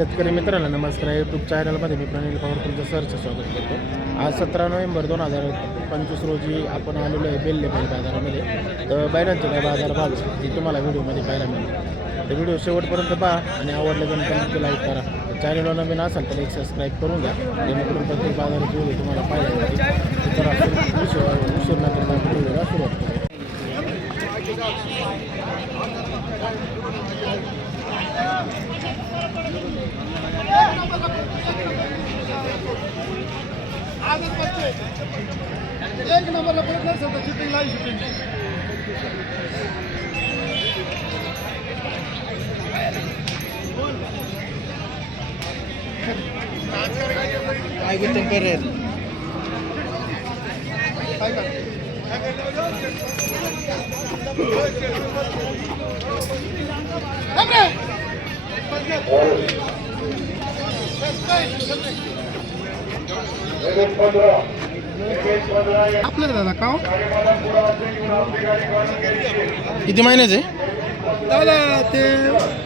शेतकरी मित्रांनो नमस्कार. यूट्यूब चॅनलमध्ये मी प्रणील पवार तुमचं सरचं स्वागत करतो. आज सतरा नोव्हेंबर दोन हजार पंचवीस रोजी आपण आलेलो आहे बेल्ले बैल बाजारामध्ये. तर बैलांचे काय बाजार भाव ती तुम्हाला व्हिडिओमध्ये पाहायला मिळेल. तर व्हिडिओ शेवटपर्यंत पहा आणि आवडलं तर नक्की लाईक करा. चॅनलवर नवीन असाल तर एक सबस्क्राईब करून घ्या. जेणेकरून प्रत्येक बाजाराची व्हिडिओ तुम्हाला पाहायला मिळेल तर आपण उशीर उशीर न करता व्हिडिओला सुरुवात करू. एक नंबरला परत नाही सर शूटिंग लाईव्ह शूटिंग काय का आपल्याला दादा का हो? किती महिन्याचे? दादा ते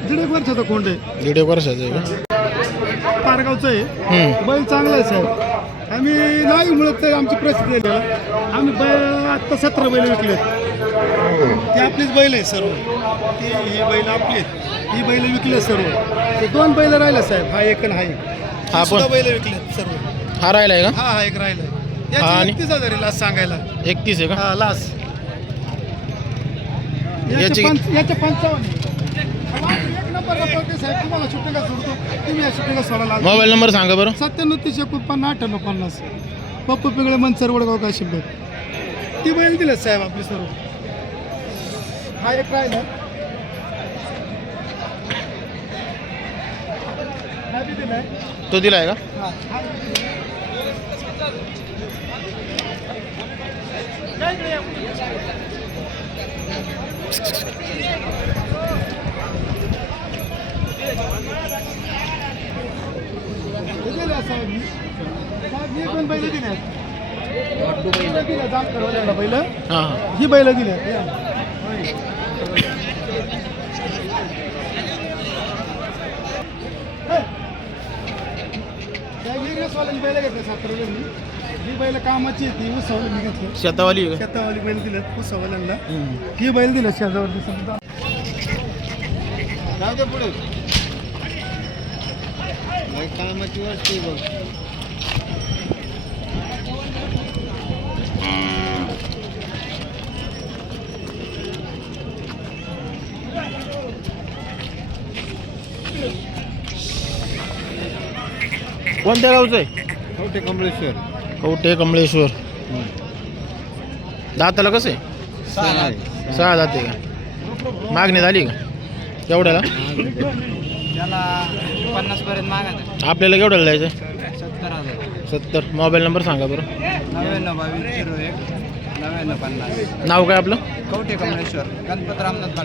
दीड एक वर्षाचा कोंड आहे. दीड एक वर्षाचं आहे का? पारगावचं आहे. बैल चांगला आहे साहेब. आम्ही नाही मिळत तर आमची परिस्थिती आहे. आम्ही बैल आत्ता सतरा बैल विकलेत. ते आपलीच बैल आहे सर्व. ते हे बैल आपली आहेत. ही बैल विकले सर्व. ते दोन बैल राहिले साहेब. हा एक आणि हा एक. हा सुद्धा पण? बैल विकलेत सर्व. हा राहिला आहे का? हा हा एक राहिला हा आणि? एकतीस हजार आहे लास्ट सांगायला. एकतीस आहे का? हा लास्ट याची- याचे पंच याचे पंचावन्न. एक नंबरला पळते साहेब. तुम्हाला सोडतो. तुम्ही या शूटिंगला सोडायला आला. मोबाईल नंबर सांगा बरं. सत्त्याण्णव तीस एकोणपन्नास अठ्ठ्याण्णव पन्नास. पप्पू पिंगळे मनसर वडगाव काय शिल्लक ती बैल दिले साहेब आपली सर्व. हा एक राहिला तो दिला आहे का हा, हा. हे दिले साहेब मी. साहेब, मी पण बैल दिले जाम करवलेला बैल घेतले ही कामाची ती उसवलं घेतलं. शेतावाली आहे का? शेतावाली बैल उसवल्यांना. हम्म. ही बैल दिलं शेजावरती समजा. पुढे. कामाची वस्तू बघ. कोणत्या गावचं आहे? कवठे कमळेश्वर कवटे कमळेश्वर दाताला कसं आहे? सहा दाते. का? मागणी झाली का? केवढ्याला त्याला पन्नास पर्यंत मागायचं आपल्याला केवढ्याला द्यायचं सत्तर हजार. सत्तर. मोबाईल नंबर सांगा बरं. नव्याण्णव बावीस झिरो एक नव्याण्णव पन्नास. नाव काय आपलं? कवठे कमलेश्वर. गणपत रामनाथ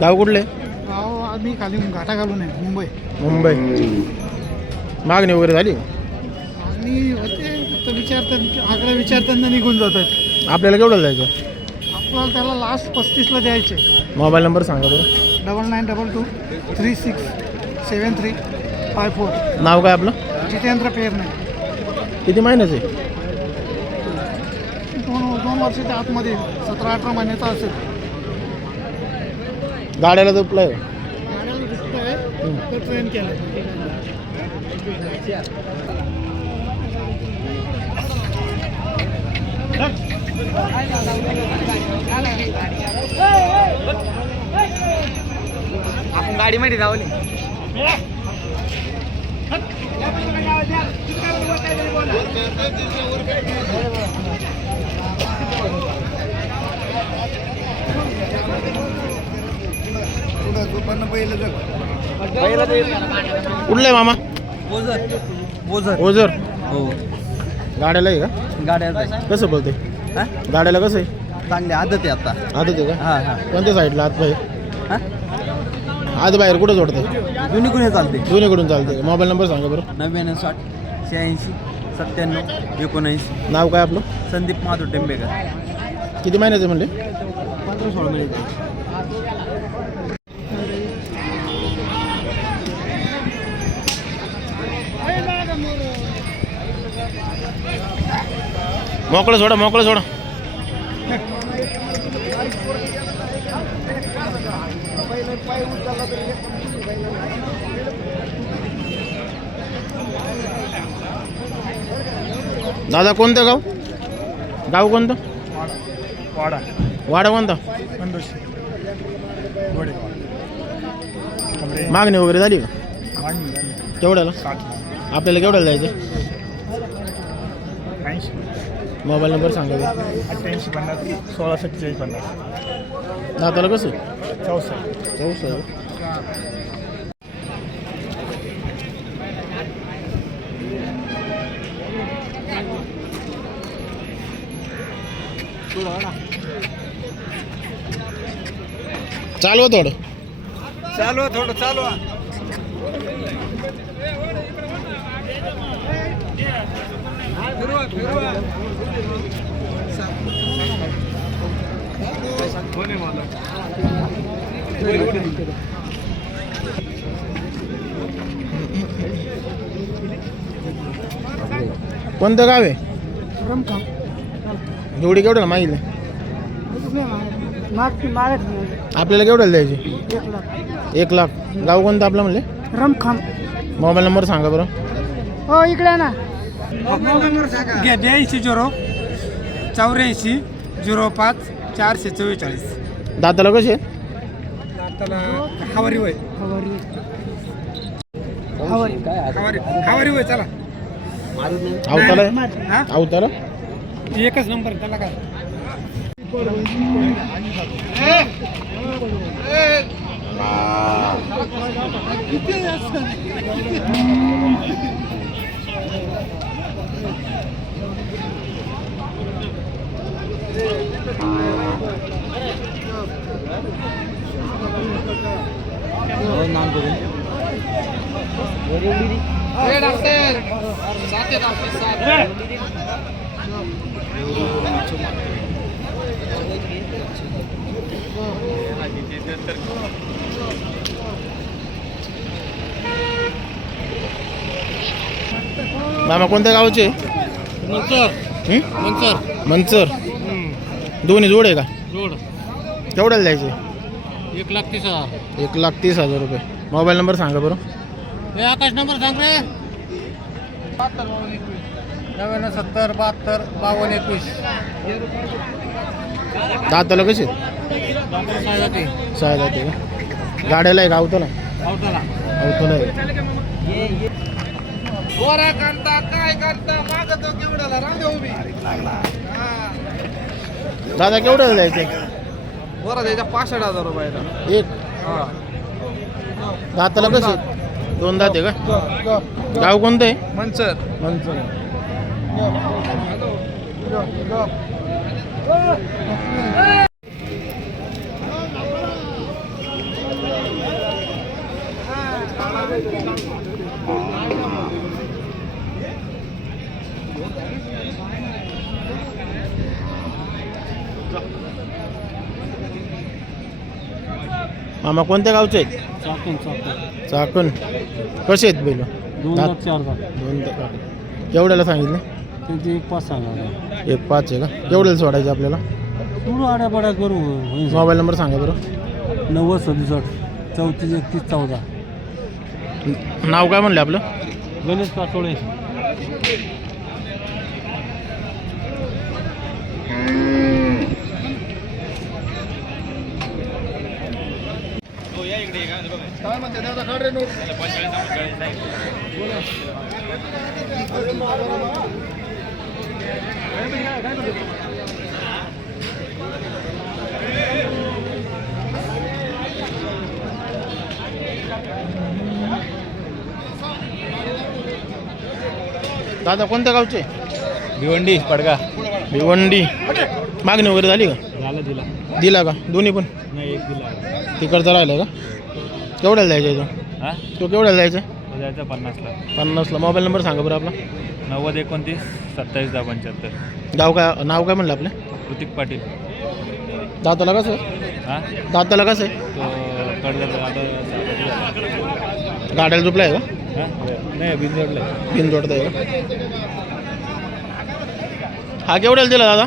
गाव कुठले? अहो आम्ही खाली घाटा घालून आहे मुंबई. मुंबई. मागणी वगैरे झाली? आणि होते फक्त विचारतात आकडे विचारताना निघून जातात. आपल्याला केवढ्याला द्यायचं आपल्याला त्याला लास्ट पस्तीसला द्यायचे. मोबाईल नंबर सांगा बरं. Double nine double two three six seven three five four नाव काय आपलं? जितेंद्र पेरणे. किती महिन्याचं? दोन दोन वर्षाच्या आतमध्ये सतरा अठरा महिन्याचा असेल. गाड्याला केलं आपण गाडीमध्ये धावले पहिलं जर कुठलं आहे मामा? ओझर ओझर हो. गाड्याला आहे का? गाड्या कसं बोलते हा? गाड्याला कसं आहे? चांगली आदत आहे आता. आत आहे का? हा हा. कोणत्या साईडला? आत बाहेर? हा? आत बाहेर कुठं जोडते दोन्ही कोणी चालते दोन्हीकडून चालते मोबाईल नंबर सांगा बरं. नव्याण्णव साठ शहाऐंशी सत्त्याण्णव एकोणऐंशी. नाव काय आपलं? संदीप माधव टेंबेकर. किती महिन्याचे म्हणले? पंधरा सोळा मिनिट मोकळं सोडा मोकळं सोडा. दादा कोणतं गाव? गाव कोणतं? वाडा. वाडा कोणता? मागणी वगैरे झाली का? केवढ्याला? आपल्याला केवढ्याला जायचं मोबाईल नंबर सांगा. अठ्ठ्याऐंशी पन्नास सोळा सत्तेचाळीस पन्नास. दाताला कसं चौसष्ट. चौसष्ट. चालू थोडं. चालू थोडं चालू कोणतं गाव आहे? जोडी केवढ्याला मागितलं? आपल्याला केवढ्याला द्यायची? एक लाख. गाव कोणतं आपलं म्हणले? रमखाम मोबाईल नंबर सांगा बरं. हो इकडे ना. ब्याऐंशी झिरो चौऱ्याऐंशी झिरो पाच चारशे चव्वेचाळीस. दाताला कसे? त्याला हवारी वय हवारी. हवारी. वय चला. अवताला आहे? हा? अवताला एकच नंबर त्याला काय? मामा कोणत्या गावचे? मंचर दोन्ही जोड आहे का? जोड. केवढ्याला द्यायचे? एक लाख तीस हजार. एक लाख तीस हजार रुपये. मोबाईल नंबर सांगा बरं. हे आकाश नंबर सांग रे. नव्याण्णव सत्तर बहात्तर बावन्न एकवीस. दाताला कसे साहेब सहा जाते का? गाड्याला आहे का? अवताला? अवताला. आहे. गोरा कांता काय कांता मागतो केवढ्याला? राहू दे उभी. दादा केवढ्याला द्यायचे गोरा त्याच्या पासष्ट हजार रुपयाला एक. दाताला कसे? दोन दाते का? गाव कोणतं आहे? मंचर मंचर मामा कोणत्या गावचे? आहेत चाकून चाकून चाकण. कसे आहेत बैल? दोन लाख चार दोन दात. केवढ्याला सांगितलं? त्याचे एक पाच सांगा एक पाच आहे का? केवढ्याला सोडायचे आपल्याला? पूर्ण आड्या पाड्या करू मोबाईल नंबर सांगा बरं. नव्वद सदुसष्ट चौतीस एकतीस चौदा. नाव काय म्हणलं आपलं? गणेश पाचोळे दादा दादा कोणत्या गावचे? भिवंडी पडगा. भिवंडी. मागणी वगैरे झाली का? झालं दिला. दिला का? दोन्ही पण? नाही एक दिला. तिकडचं राहिलं का? केवढ्याला द्यायचं तो हा? तो केवढ्याला द्यायचा? तो जायचा पन्नासला. पन्नासला. मोबाईल नंबर सांगा बरं आपला. नव्वद एकोणतीस सत्तावीस दहा पंच्याहत्तर. गाव काय नाव काय म्हणलं आपलं? ऋतिक पाटील. दाताला कसं? आहे हा? दाताला कसं? आहे तो कडलं आता गाड्याला झोपला आहे का? हा? नाही बिनजोडलं बिन जोडता आहे का? हा केवढ्याला दिला दादा?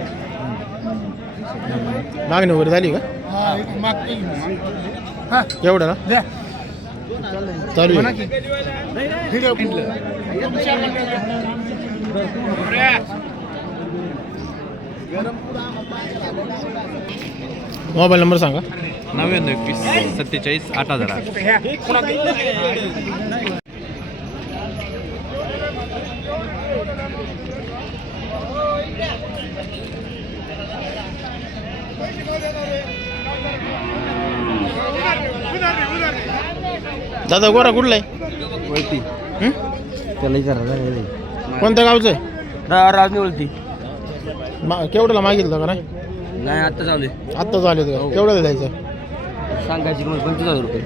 मागणी वगैरे झाली का? एवढं ना? चालू आहे. मोबाईल नंबर सांगा. नव्याण्णव एकवीस सत्तेचाळीस आठ हजार दादा गोरा कुठला आहे? हं? कोणत्या गावचं? आहे राजनी मा केवढ्याला मागितलं का नाही? नाही आता चालू आत्ता झाले का? केवढ्याला द्यायचं? सांगायची किंमत पंचवीस हजार रुपये.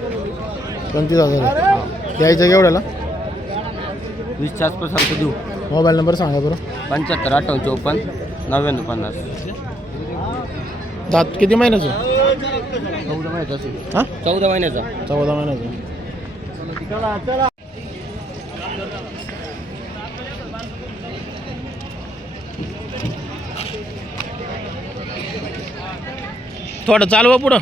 पंचवीस हजार. द्यायचं केवढ्याला? वीसच्या आसपास सारखं देऊ. मोबाईल नंबर सांगा बरं. पंच्याहत्तर अठ्ठावन्न चौपन्न नव्याण्णव पन्नास. दात किती महिन्याचं? चौदा महिन्याचा असेल. हां? चौदा महिन्याचा. चौदा महिन्याचं. थोडं चालवा पुढं.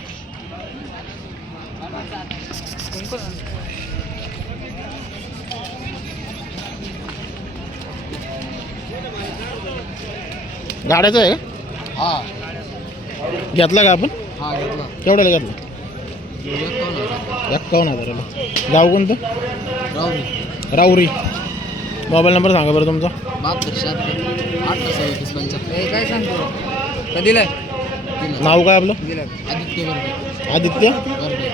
गाड्याचं आहे? का हा. घेतला का आपण? हा घेतला. केवढ्याला घेतला? एक्कावन्न हजाराला. गाव कोणतं? राऊरी मोबाईल नंबर सांगा बरं तुमचा. बहात्तर शहात्तर अठरा सव्वीस पंच्याहत्तर काय सांगतो? का दिलाय? नाव काय आपलं? आदित्य बर्डे आदित्य? बर्डे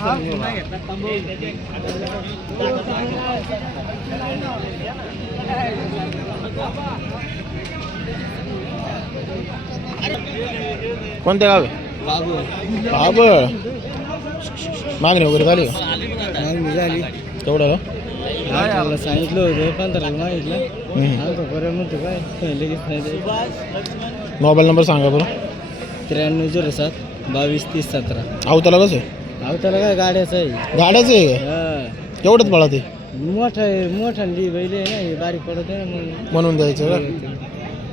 हा दोन हजार कोणत्या गाव? आहे बाबू बाबळ. मागणी वगैरे झाली मागणी झाली. तेवढं त्याला सांगितलं होतं पंधरा मागितलं. आता बरं म्हणतो काय लगेच नाही. मोबाईल नंबर सांगा बरं. त्र्याण्णव झिरो सात. बावीस तीस सतरा. अवताला कसं आहे? अहो त्याला काय गाड्याचं आहे? गाड्याचं आहे हा. तेवढंच बळा ते? मोठा आहे मोठा ली बैल आहे ना हे बारीक पडत आहे ना मग म्हणून द्यायचं का?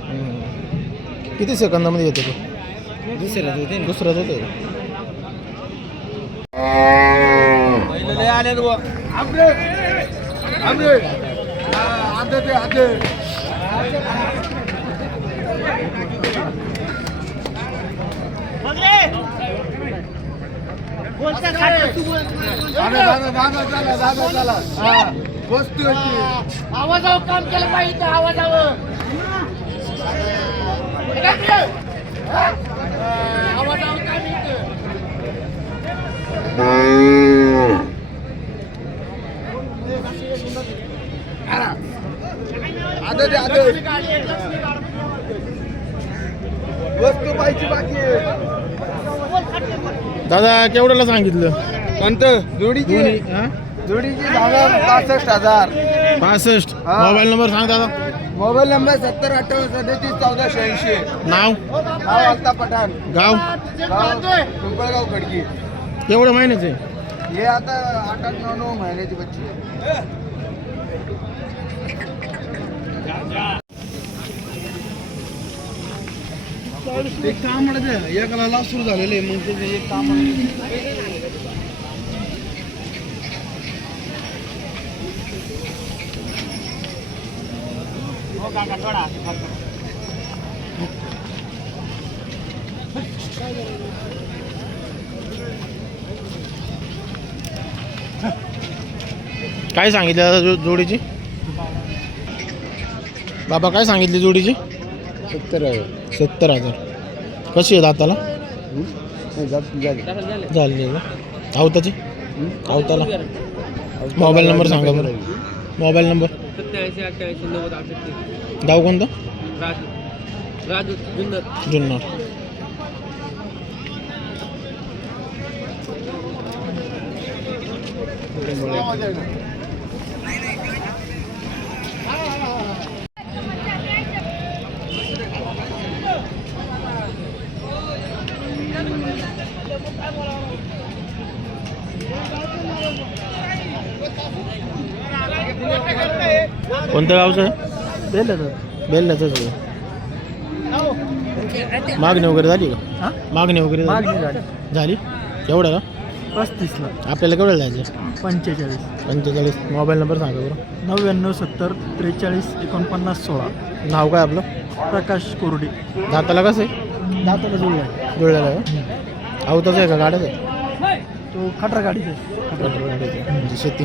हम्म. किती सेकंदामध्ये येतो तो? दुसऱ्याच होते ना. दुसऱ्याच होतं. आले आवाजावर काम केलं पाहिजे आवाजावर. केवढ्याला सांगितलं? कोणतं? जोडीची? हा? जोडीची पासष्ट हजार. पासष्ट. हा. मोबाईल नंबर सांग दादा. मोबाईल नंबर सत्तर अठ्ठावन्न सदतीस चौदा शहाऐंशी. नाव? नाव अल्ता पठाण. गाव? गाव पिंपळगाव खडकी. केवढं महिन्याचे हे आता आठ आठ नऊ नऊ महिन्याची बच्ची आहे. एक काम एकाला लाभ सुरू झालेले मग ते एक काम काय सांगितलं जो- जोडीची? बाबा काय सांगितली जोडीची? सत्तर आहे. सत्तर हजार. कशी आहे दाताला झाली. का अवताची अवताला मोबाईल नंबर सांगा बरं. Mobile number? गाव कोणतं? राजू. राजू जुन्नर. जुन्नर. कोणत्या गावचं आहे बेल्ल्याचंच आहे. मागणी वगैरे झाली का? मागणी वगैरे झाली? झाली. केवढ्या का? पस्तीसला आपल्याला केवढ्याला जायचं? पंचेचाळीस. पंचेचाळीस. मोबाईल नंबर सांगा बरं. नव्याण्णव सत्तर त्रेचाळीस एकोणपन्नास सोळा. नाव काय आपलं? प्रकाश कोरडे. दाताला कसं आहे? दाताला जुळला जुळलेलं आहे अवताचं आहे का? गाड्याचं आहे? तो खटरा गाडीचा म्हणजे शेती.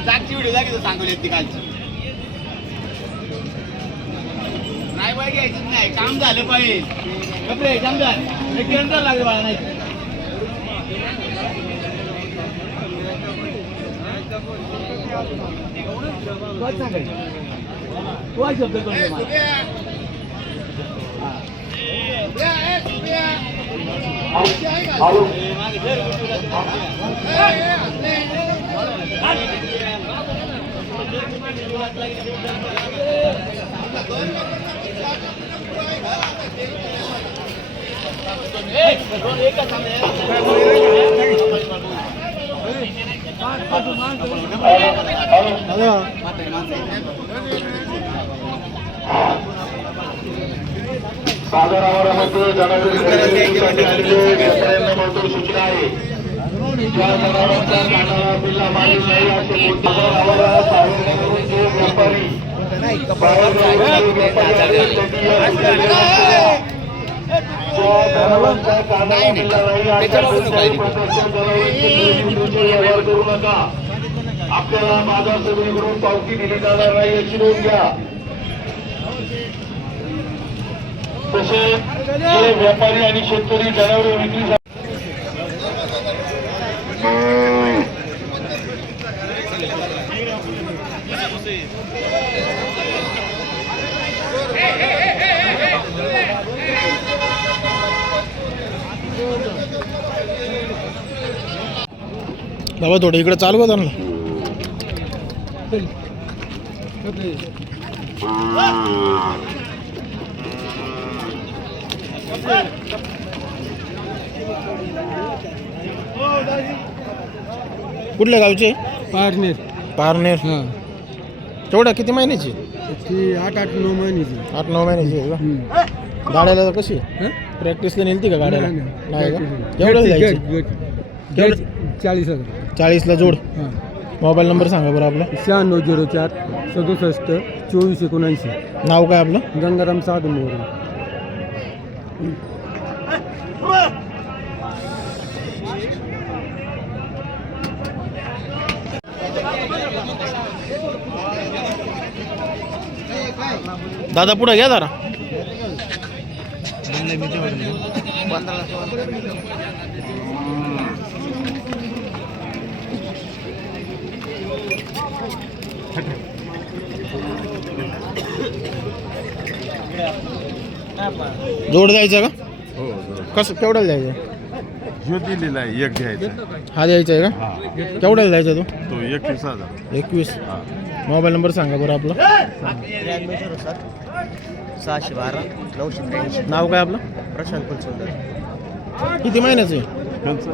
जागची व्हिडिओ दाखवतो सांगवली ती कालची. नाही बाय घ्यायचीच नाही. काम झालं पाहिजे कपडे काम झालं. एक लागले बाळा नाही कोण सांगायचं? कोण शब्द कळले आलेले व्यापाऱ्यांना महत्त्वाची सूचना आहे. ज्या जनावरांच्या कानाला बिल्ला मागील नाही असे सार्वजनिक व्यापारी. नाही व्यवहार करू नका आपल्याला बाजार समितीकडून पावती दिली जाणार नाही याची नोंद घ्या. तसेच व्यापारी आणि शेतकरी जनावरे विक्री बाबा थोडं इकडे चालू त्यांना. कुठल्या गावचे? पारनेर. पारनेर. हां. तेवढ्या किती महिन्याची? ती आठ आठ नऊ महिन्याची. आठ नऊ महिन्याची आहे का? गाड्याला कशी? प्रॅक्टिसला नेलती का गाड्याला? नाही. का? एवढं जायची? चाळीस हजार. चाळीसला जोड. हां. मोबाईल नंबर सांगा बरं आपला. शहाण्णव झिरो चार सदुसष्ट चोवीस एकोणऐंशी. नाव काय आपलं? गंगाराम साधू मोरे. दादा पुढे घ्या जरा आणले किती पर्यंत जोड द्यायचा का? हो कसं केवढ्याला द्यायचं? ह्यो दिलेला आहे एक घ्यायचा. हा द्यायचा आहे का? हा. केवढ्याला द्यायचा तो? तो एकवीस हजार. एकवीस. हा. मोबाईल नंबर सांगा बरं आपलं. सहाशे बारा नऊशे त्र्याऐंशी. नाव काय आपलं? प्रशांत कुलसुंदर किती महिन्याचं आहे? त्यांचं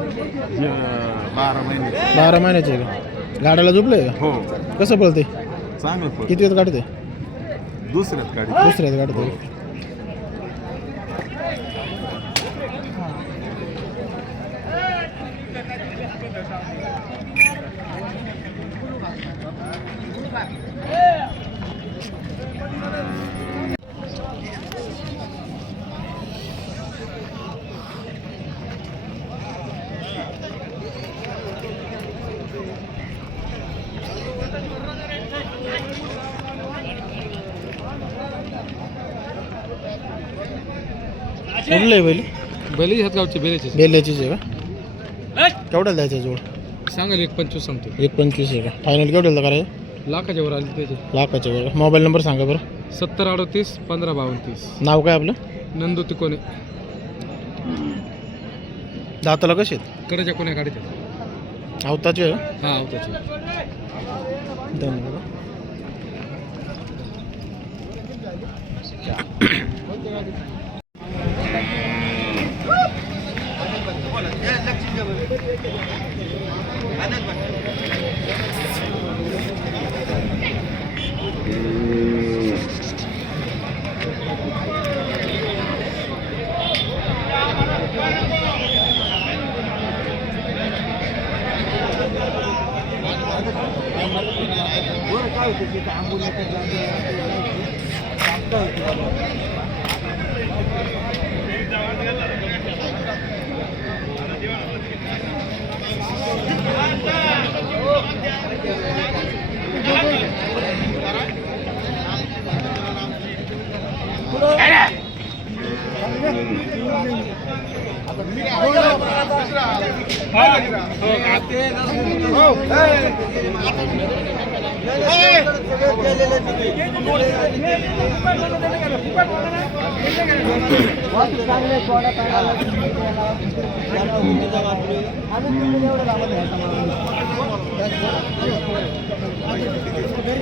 बारा महिने. बारा महिन्याचं आहे का? गाड्याला झोपलं? हो. कसं पळते चांगलं किती वेळ काढते दुसऱ्यात गाडी. दुसऱ्यात काढते कुठलं आहे बैल? बैल गावचे बेलेचे बेल्याचीच आहे का? केवढ्याला द्यायचं जोड? सांगाल एक पंचवीस सांगतो एक पंचवीस आहे का? फायनल केवढ्याला करायचं? लाखाच्या वर आले त्याचे. लाखाच्या वर. मोबाईल नंबर सांगा बरं. सत्तर अडतीस पंधरा बावन्न तीस नाव काय आपलं? नंदू तिकोणे दाताला कसे आहेत? कडच्या कोण्या काढतात अवताचे आहे हा त्याचे धन्यवाद.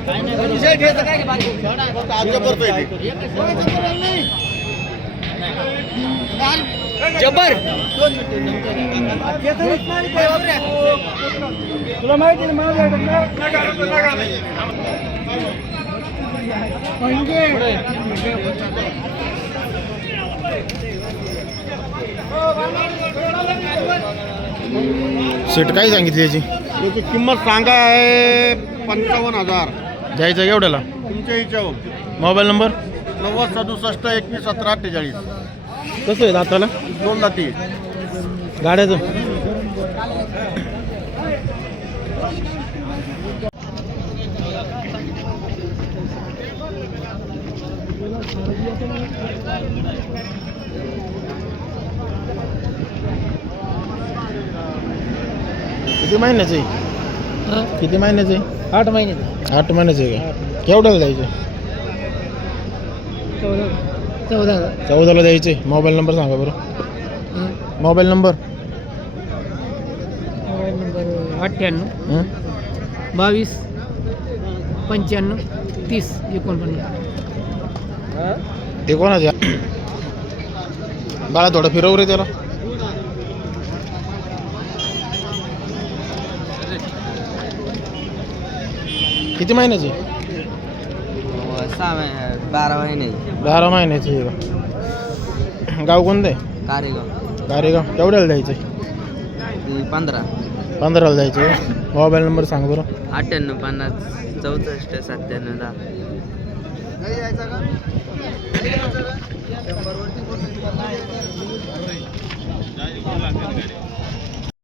काय नाही घ्यायचं काय आमच्या परत सीट काय सांगितली याची? त्याची किंमत सांगा आहे पंचावन्न हजार. द्यायचं केवढ्याला तुमच्या हिच्यावर. Mobile number? नव्वद सदुसष्ट एकवीस सतरा अठ्ठेचाळीस. कसं आहे दाताला दोन जाती गाड्याचं? किती महिन्याचं आहे? किती महिन्याचं आहे? आठ महिने आठ महिन्याचं आहे का? केवढ्याला द्यायचं चौदा. चौदा चौदाला द्यायचे. मोबाईल नंबर सांगा बरं. Mobile number? मोबाईल नंबर अठ्ठ्याण्णव. हं? बावीस. पंच्याण्णव. तीस. एकोणपन्नास. ते कोणाच्या बाळा थोडं फिरव रे त्याला. किती महिन्याचे? सहा महिने बारा महिने. बारा महिन्याची आहे. गाव कोणते कारेगाव. कारेगाव. केवढ्याला जायचं पंधरा. पंधराला जायचं आहे. मोबाईल नंबर सांग बरं. अठ्ठ्याण्णव पन्नास चौसष्ट सत्त्याण्णव दहा.